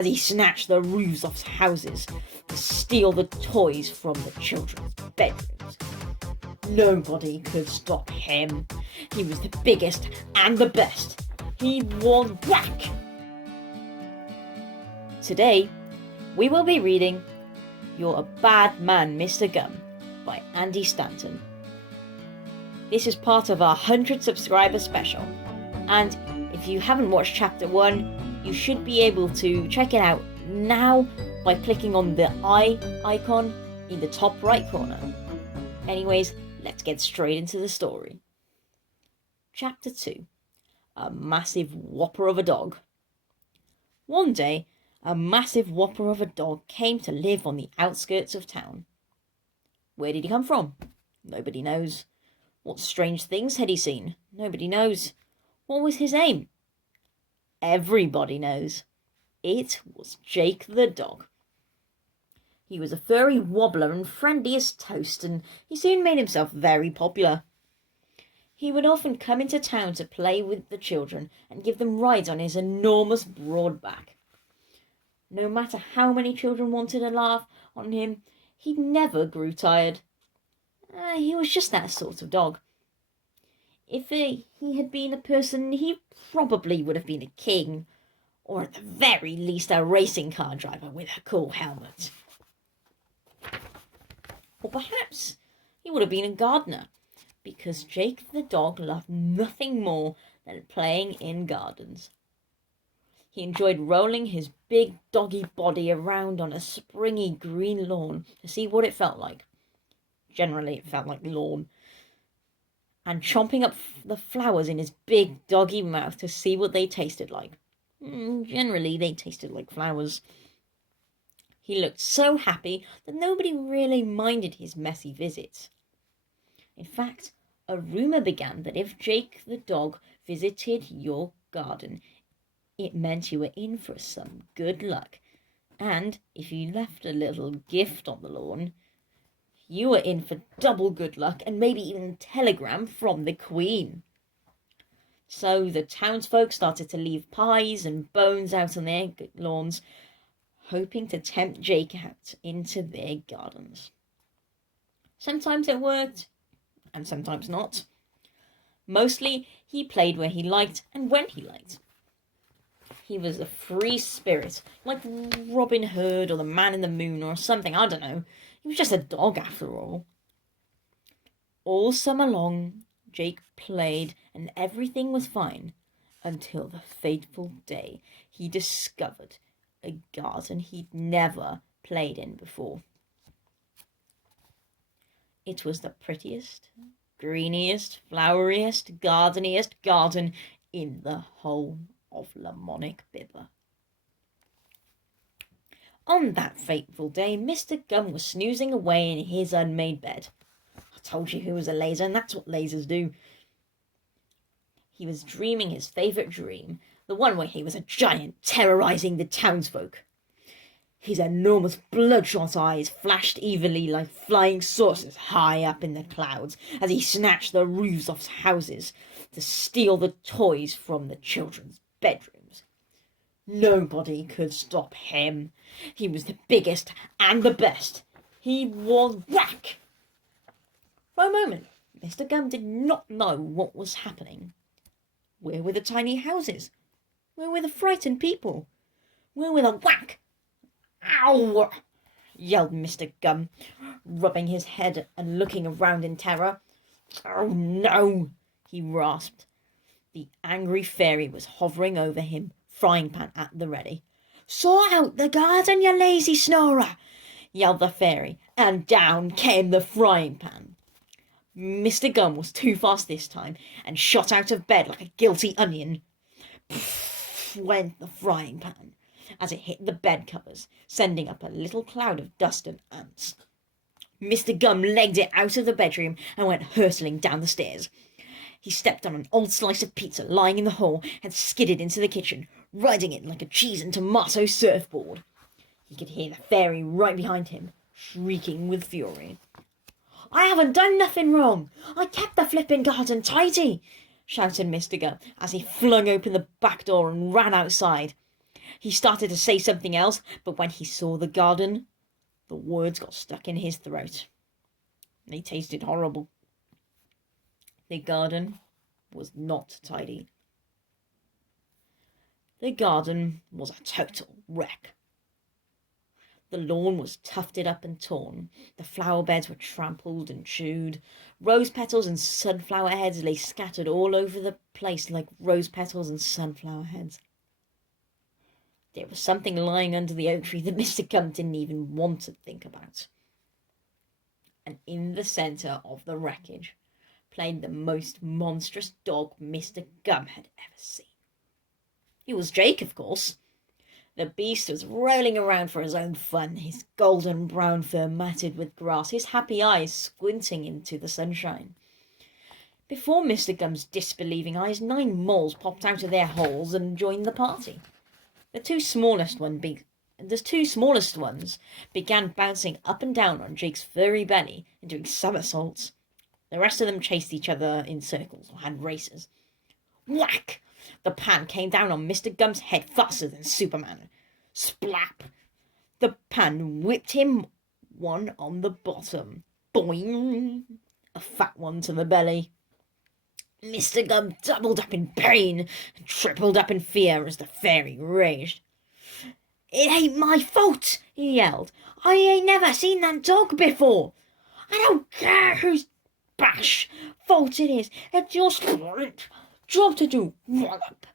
as he snatched the roofs off houses to steal the toys from the children's bedrooms. Nobody could stop him. He was the biggest and the best. He was whack! Today, we will be reading You're a Bad Man, Mr. Gum by Andy Stanton. This is part of our 100 subscriber special, and if you haven't watched chapter 1, you should be able to check it out now by clicking on the eye icon in the top right corner. Anyways, let's get straight into the story. Chapter 2. A Massive Whopper of a Dog. One day, a massive whopper of a dog came to live on the outskirts of town. Where did he come from? Nobody knows. What strange things had he seen? Nobody knows. What was his aim? Everybody knows. It was Jake the dog. He was a furry wobbler and friendly as toast, and he soon made himself very popular. He would often come into town to play with the children and give them rides on his enormous broad back. No matter how many children wanted to laugh on him, he never grew tired. He was just that sort of dog. If he had been a person, he probably would have been a king, or at the very least a racing car driver with a cool helmet. Or perhaps he would have been a gardener, because Jake the dog loved nothing more than playing in gardens. He enjoyed rolling his big doggy body around on a springy green lawn to see what it felt like. Generally, it felt like lawn. And chomping up the flowers in his big doggy mouth to see what they tasted like. Generally, they tasted like flowers. He looked so happy that nobody really minded his messy visits. In fact, a rumour began that if Jake the dog visited your garden, it meant you were in for some good luck. And if you left a little gift on the lawn, you were in for double good luck and maybe even a telegram from the Queen. So the townsfolk started to leave pies and bones out on their lawns, hoping to tempt Jake out into their gardens. Sometimes it worked, and sometimes not. Mostly, he played where he liked and when he liked. He was a free spirit, like Robin Hood or the Man in the Moon or something, I don't know. He was just a dog after all. All summer long, Jake played and everything was fine until the fateful day he discovered a garden he'd never played in before. It was the prettiest, greeniest, floweriest, gardeniest garden in the whole of Lamonic Bibber. On that fateful day, Mr. Gum was snoozing away in his unmade bed. I told you he was a laser, and that's what lasers do. He was dreaming his favourite dream, the one where he was a giant terrorising the townsfolk. His enormous bloodshot eyes flashed evilly like flying saucers high up in the clouds as he snatched the roofs off houses to steal the toys from the children's bedrooms. Nobody could stop him. He was the biggest and the best. He was whack! For a moment, Mr. Gum did not know what was happening. Where were the tiny houses? Where were the frightened people? Where were the whack? Ow! Yelled Mr. Gum, rubbing his head and looking around in terror. Oh no! He rasped. The angry fairy was hovering over him, frying pan at the ready. Sort out the garden, you lazy snorer! Yelled the fairy, and down came the frying pan. Mr. Gum was too fast this time, and shot out of bed like a guilty onion. Pff went the frying pan, as it hit the bed covers, sending up a little cloud of dust and ants. Mr. Gum legged it out of the bedroom and went hurtling down the stairs. He stepped on an old slice of pizza lying in the hall and skidded into the kitchen, riding it like a cheese and tomato surfboard. He could hear the fairy right behind him, shrieking with fury. I haven't done nothing wrong. I kept the flipping garden tidy, shouted Mr. Gum as he flung open the back door and ran outside. He started to say something else, but when he saw the garden, the words got stuck in his throat. They tasted horrible. The garden was not tidy. The garden was a total wreck. The lawn was tufted up and torn. The flower beds were trampled and chewed. Rose petals and sunflower heads lay scattered all over the place like rose petals and sunflower heads. There was something lying under the oak tree that Mr. Gum didn't even want to think about. And in the centre of the wreckage played the most monstrous dog Mr. Gum had ever seen. It was Jake, of course. The beast was rolling around for his own fun, his golden brown fur matted with grass, his happy eyes squinting into the sunshine. Before Mr. Gum's disbelieving eyes, 9 moles popped out of their holes and joined the party. The two smallest ones began bouncing up and down on Jake's furry belly and doing somersaults. The rest of them chased each other in circles or had races. Whack! The pan came down on Mr. Gum's head faster than Superman. Splap! The pan whipped him one on the bottom. Boing! A fat one to the belly. Mr. Gum doubled up in pain and tripled up in fear as the fairy raged. "It ain't my fault," he yelled. "I ain't never seen that dog before. I don't care whose bash fault it is. It's your job to do wallop.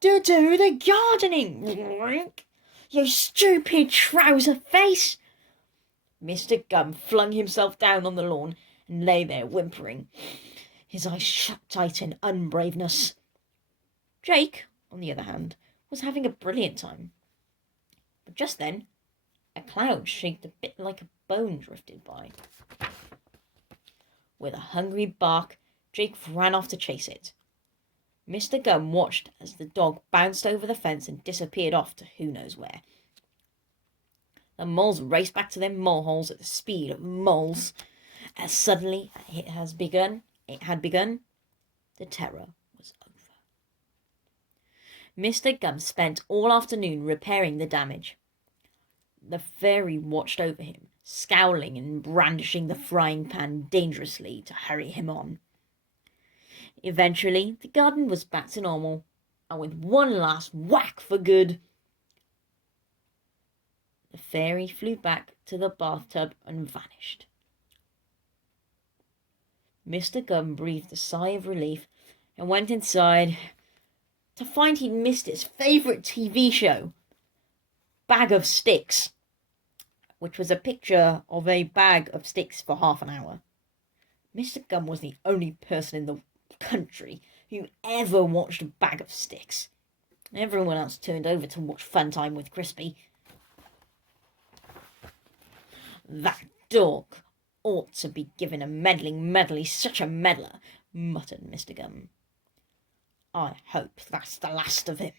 To do the gardening, you stupid trouser face." Mr. Gum flung himself down on the lawn and lay there whimpering, his eyes shut tight in unbraveness. Jake, on the other hand, was having a brilliant time. But just then, a cloud shaped a bit like a bone drifted by. With a hungry bark, Jake ran off to chase it. Mr. Gum watched as the dog bounced over the fence and disappeared off to who knows where. The moles raced back to their moleholes at the speed of moles. As suddenly it had begun, the terror was over. Mr. Gum spent all afternoon repairing the damage. The fairy watched over him, scowling and brandishing the frying pan dangerously to hurry him on. Eventually, the garden was back to normal, and with one last whack for good, the fairy flew back to the bathtub and vanished. Mr. Gum breathed a sigh of relief and went inside to find he'd missed his favourite TV show, Bag of Sticks, which was a picture of a bag of sticks for half an hour. Mr. Gum was the only person in the country who ever watched a Bag of Sticks. Everyone else turned over to watch Fun Time with Crispy. "That dog ought to be given a meddling medal. He's such a meddler," muttered Mr. Gum. "I hope that's the last of him."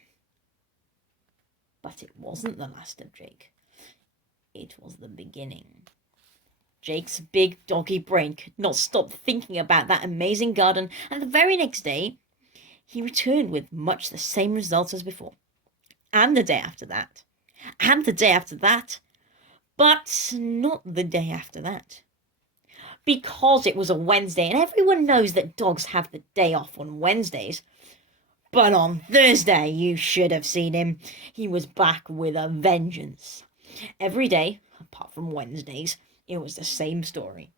But it wasn't the last of Jake. It was the beginning. Jake's big doggy brain could not stop thinking about that amazing garden, and the very next day he returned with much the same results as before. And the day after that. And the day after that. But not the day after that. Because it was a Wednesday, and everyone knows that dogs have the day off on Wednesdays. But on Thursday, you should have seen him. He was back with a vengeance. Every day, apart from Wednesdays, it was the same story.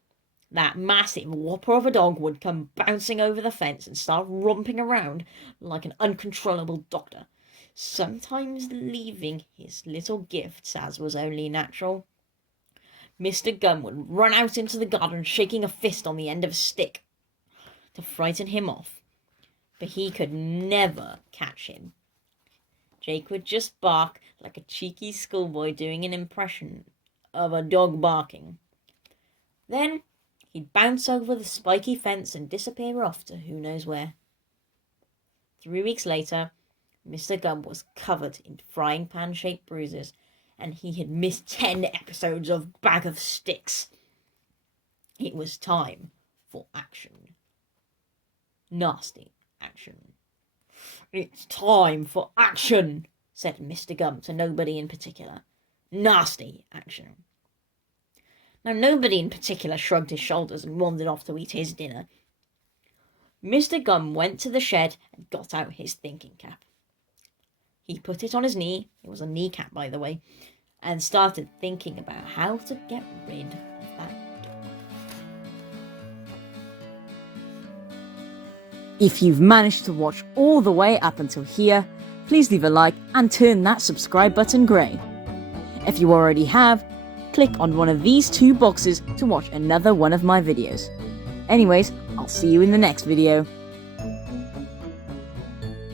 That massive whopper of a dog would come bouncing over the fence and start romping around like an uncontrollable doctor, sometimes leaving his little gifts, as was only natural. Mr. Gum would run out into the garden shaking a fist on the end of a stick to frighten him off, but he could never catch him. Jake would just bark like a cheeky schoolboy doing an impression of a dog barking. Then he'd bounce over the spiky fence and disappear off to who knows where. 3 weeks later, Mr. Gum was covered in frying pan-shaped bruises, and he had missed 10 episodes of Bag of Sticks. It was time for action. Nasty action. It's time for action. said Mr. Gum to nobody in particular. Nasty action. Now, nobody in particular shrugged his shoulders and wandered off to eat his dinner. Mr. Gum went to the shed and got out his thinking cap. He put it on his knee, it was a kneecap by the way, and started thinking about how to get rid of that dog. If you've managed to watch all the way up until here, please leave a like and turn that subscribe button grey. If you already have, click on one of these 2 boxes to watch another one of my videos. Anyways, I'll see you in the next video.